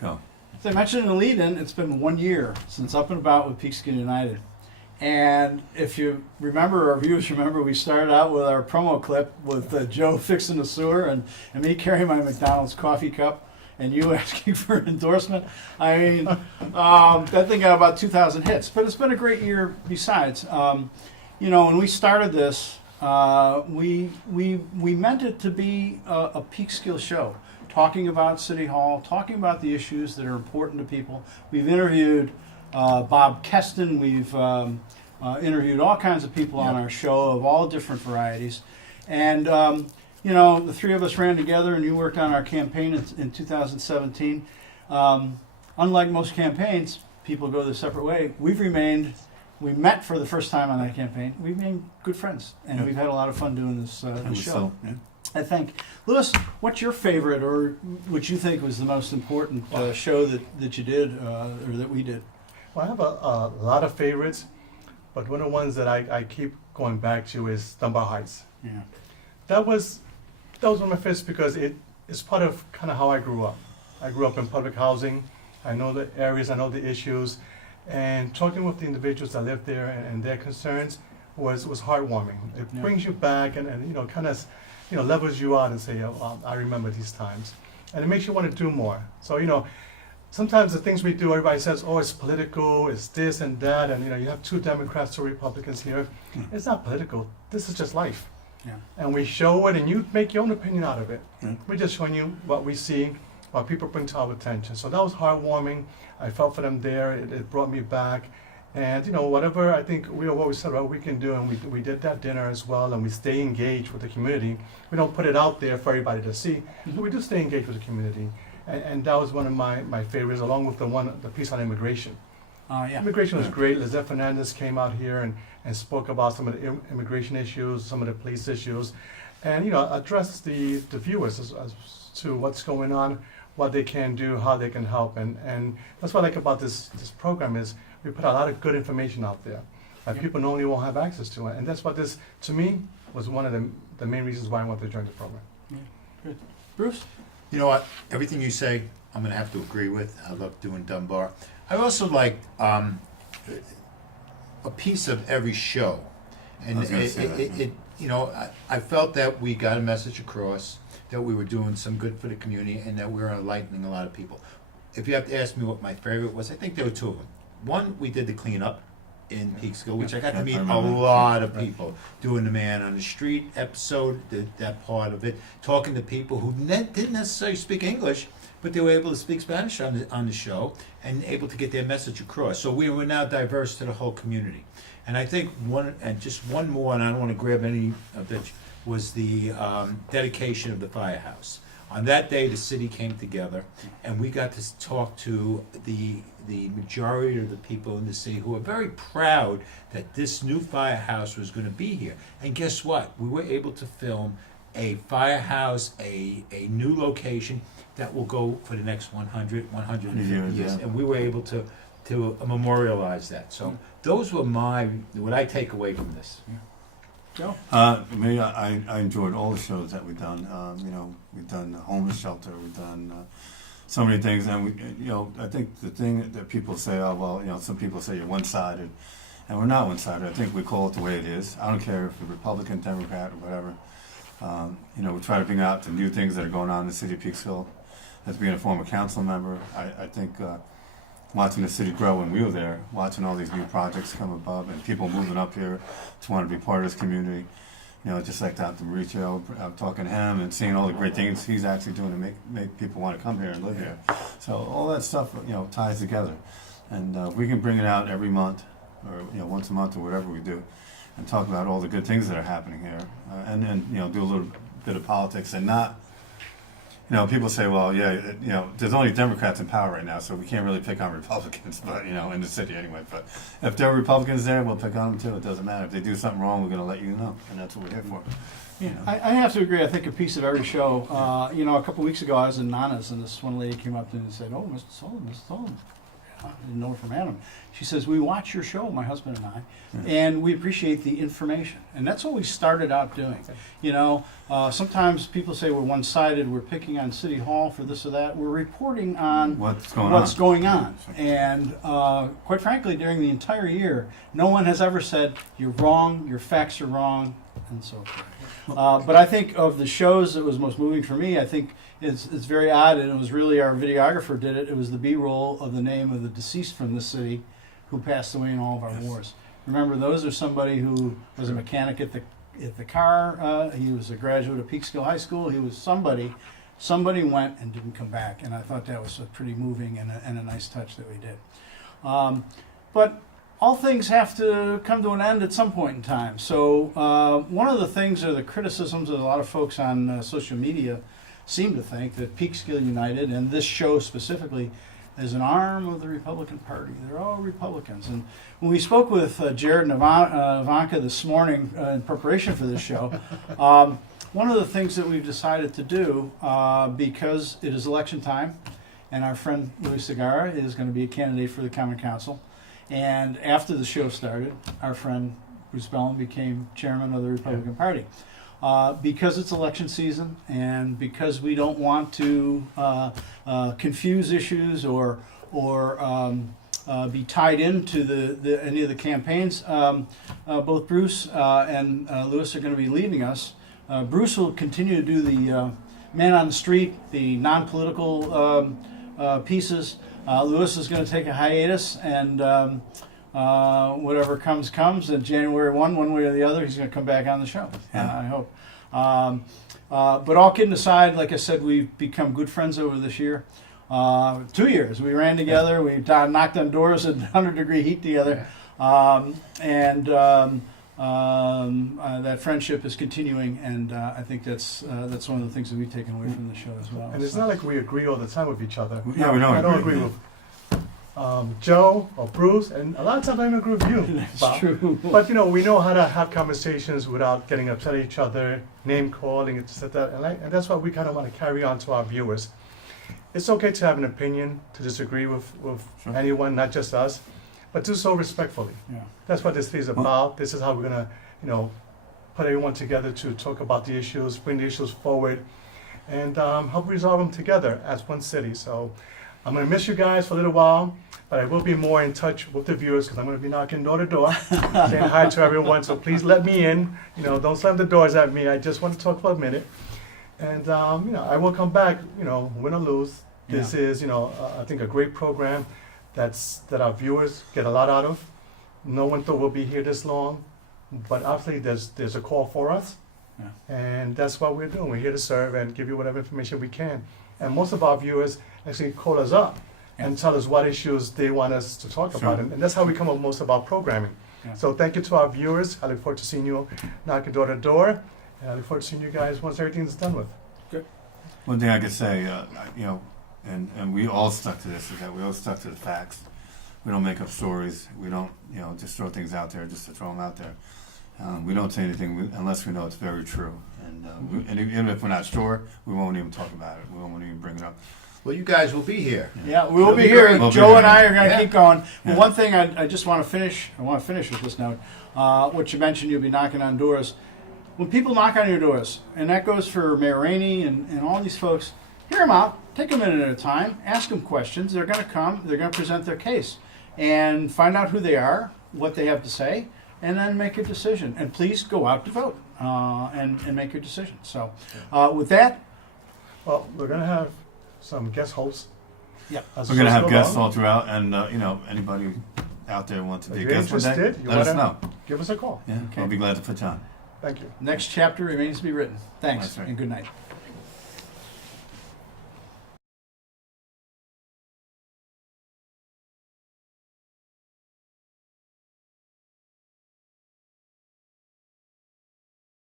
Go. As I mentioned in the lead-in, it's been 1 year since Up and About with Peekskill United. And if you remember, our viewers remember, we started out with our promo clip with Joe fixing the sewer and me carrying my McDonald's coffee cup and you asking for an endorsement. I mean, that thing got about 2,000 hits. But it's been a great year besides. You know, when we started this, we meant it to be a Peekskill show, talking about City Hall, talking about the issues that are important to people. We've interviewed Bob Keston. We've interviewed all kinds of people on our show of all different varieties. And, you know, the three of us ran together and you worked on our campaign in 2017. Unlike most campaigns, people go their separate way. We met for the first time on that campaign. We've been good friends, and we've had a lot of fun doing this show. So, I think. Lewis, what's your favorite, or what you think was the most important show that you did, or that we did? Well, I have a lot of favorites, but one of the ones that I keep going back to is Dunbar Heights. Yeah. That was one of my favorites because it's part of kind of how I grew up. I grew up in public housing. I know the areas, I know the issues, and talking with the individuals that live there and their concerns was heartwarming. It brings you back and you know, kind of, you know, levels you out and say, oh, I remember these times. And it makes you want to do more. So, you know, sometimes the things we do, everybody says, oh, it's political, it's this and that, and you know, you have two Democrats, two Republicans here. It's not political. This is just life. Yeah. And we show it, and you make your own opinion out of it. We're just showing you what we see, what people bring to our attention. So that was heartwarming. I felt for them there. It brought me back. And, you know, whatever I think we always said what we can do, and we did that dinner as well, and we stay engaged with the community. We don't put it out there for everybody to see, but we do stay engaged with the community. And that was one of my favorites, along with the piece on immigration. Immigration was great. Lizette Fernandez came out here and spoke about some of the immigration issues, some of the police issues, and, you know, addressed the viewers as to what's going on, what they can do, how they can help. And that's what I like about this program is we put a lot of good information out there that people normally won't have access to. And that's what this, to me, was one of the main reasons why I wanted to join the program. Yeah. Good. Bruce? You know what? Everything you say, I'm going to have to agree with. I love doing Dunbar. I also like a piece of every show. And you know, I felt that we got a message across, that we were doing some good for the community, and that we were enlightening a lot of people. If you have to ask me what my favorite was, I think there were two of them. One, we did the cleanup in Peekskill, which I got to meet a lot of people, doing the man on the street episode, that part of it, talking to people who didn't necessarily speak English, but they were able to speak Spanish on the show and able to get their message across. So we were now diverse to the whole community. And I think just one more, and I don't want to grab any of that, was the dedication of the firehouse. On that day, the city came together, and we got to talk to the majority of the people in the city who are very proud that this new firehouse was going to be here. And guess what? We were able to film a firehouse, a new location that will go for the next 150 years. And we were able to memorialize that. So those were what I take away from this. Joe? Me, I enjoyed all the shows that we've done. You know, we've done the homeless shelter, we've done so many things, and you know, I think the thing that people say, oh well, you know, some people say you're one-sided, and we're not one-sided. I think we call it the way it is. I don't care if you're Republican, Democrat, or whatever. You know, we try to bring out the new things that are going on in the city of Peekskill. As being a former council member, I think watching the city grow when we were there, watching all these new projects come above, and people moving up here to want to be part of this community. You know, just like Dr. Mauricio, I'm talking to him and seeing all the great things he's actually doing to make people want to come here and live here. So all that stuff, you know, ties together. And if we can bring it out every month, or you know, once a month or whatever we do, and talk about all the good things that are happening here, and you know, do a little bit of politics and not. You know, people say, well, yeah, you know, there's only Democrats in power right now, so we can't really pick on Republicans, but, you know, in the city anyway. But if there are Republicans there, we'll pick on them too. It doesn't matter. If they do something wrong, we're going to let you know, and that's what we're here for. Yeah, I have to agree. I think a piece of every show. You know, a couple weeks ago, I was in Nana's, and this one lady came up to me and said, "Oh, Mr. Sullivan, Mr. Sullivan, I didn't know her from Adam. She says, we watch your show, my husband and I, and we appreciate the information. And that's what we started out doing. You know, sometimes people say we're one-sided, we're picking on City Hall for this or that. We're reporting on What's going on. And quite frankly, during the entire year, no one has ever said, you're wrong, your facts are wrong, and so forth. But I think of the shows that was most moving for me, I think it's very odd, and it was really our videographer did it. It was the B-roll of the name of the deceased from the city who passed away in all of our wars. Remember, those are somebody who was a mechanic at the car. He was a graduate of Peekskill High School. He was somebody. Somebody went and didn't come back, and I thought that was pretty moving and a nice touch that we did. But all things have to come to an end at some point in time. So one of the things, or the criticisms that a lot of folks on social media seem to think, that Peekskill United, and this show specifically, is an arm of the Republican Party. They're all Republicans. And when we spoke with Jared and Ivanka this morning in preparation for this show, one of the things that we've decided to do, because it is election time, and our friend Luis Segarra is going to be a candidate for the Common Council, and after the show started, our friend Bruce Bellin became chairman of the Republican Party. Because it's election season, and because we don't want to confuse issues or be tied into any of the campaigns, both Bruce and Lewis are going to be leaving us. Bruce will continue to do the man on the street, the non-political pieces. Lewis is going to take a hiatus, and whatever comes, and January 1 way or the other, he's going to come back on the show, I hope. But all kidding aside, like I said, we've become good friends over this year. 2 years. We ran together, we knocked on doors at 100-degree heat together, and that friendship is continuing, and I think that's one of the things that we've taken away from the show as well. And it's not like we agree all the time with each other. Yeah, we don't I don't agree. agree with Joe or Bruce, and a lot of times I don't agree with you. That's Bob. true. But you know, we know how to have conversations without getting upset at each other, name calling, and just like that. And that's what we kind of want to carry on to our viewers. It's okay to have an opinion, to disagree with Sure. anyone, not just us, but do so respectfully. Yeah. That's what this thing is about. This is how we're gonna, put everyone together to talk about the issues, bring the issues forward, and help resolve them together as one city. So I'm gonna miss you guys for a little while, but I will be more in touch with the viewers because I'm gonna be knocking door to door, saying hi to everyone. So please let me in. Don't slam the doors at me. I just want to talk for a minute, and I will come back. Win or lose. This is, I think a great program that our viewers get a lot out of. No one thought we'll be here this long, but obviously there's a call for us, and that's what we're doing. We're here to serve and give you whatever information we can. And most of our viewers actually call us up and tell us what issues they want us to talk about, and that's how we come up with most of our programming. Yeah. So thank you to our viewers. I look forward to seeing you knocking door to door, and I look forward to seeing you guys once everything's done with. One thing I could say, and we all stuck to this, is that we all stuck to the facts. We don't make up stories. We don't, just throw things out there just to throw them out there. We don't say anything unless we know it's very true. And even if we're not sure, we won't even talk about it. We won't even bring it up. Well, you guys will be here. Yeah, we will It'll be be here. great. We'll be Joe here. and I are going to Yeah. keep going. But Yeah. one thing I just want to finish. I want to finish with this note. What you mentioned, you'll be knocking on doors. When people knock on your doors, and that goes for Mayor Rainey and all these folks, hear them out. Take a minute at a time. Ask them questions. They're going to come. They're going to present their case, and find out who they are, what they have to say, and then make your decision. And please go out to vote and make your decision. So, with that, Well, we're gonna have some guest hosts. yeah. as We're going to shows have go guests along. all throughout, and anybody out there who wants to If be a you're guest one day, interested, you let us wanna- know. Give us a call. Yeah, Okay. I'll be glad to put you on. Thank you. Next chapter remains to be written. Thanks, That's right. and good night.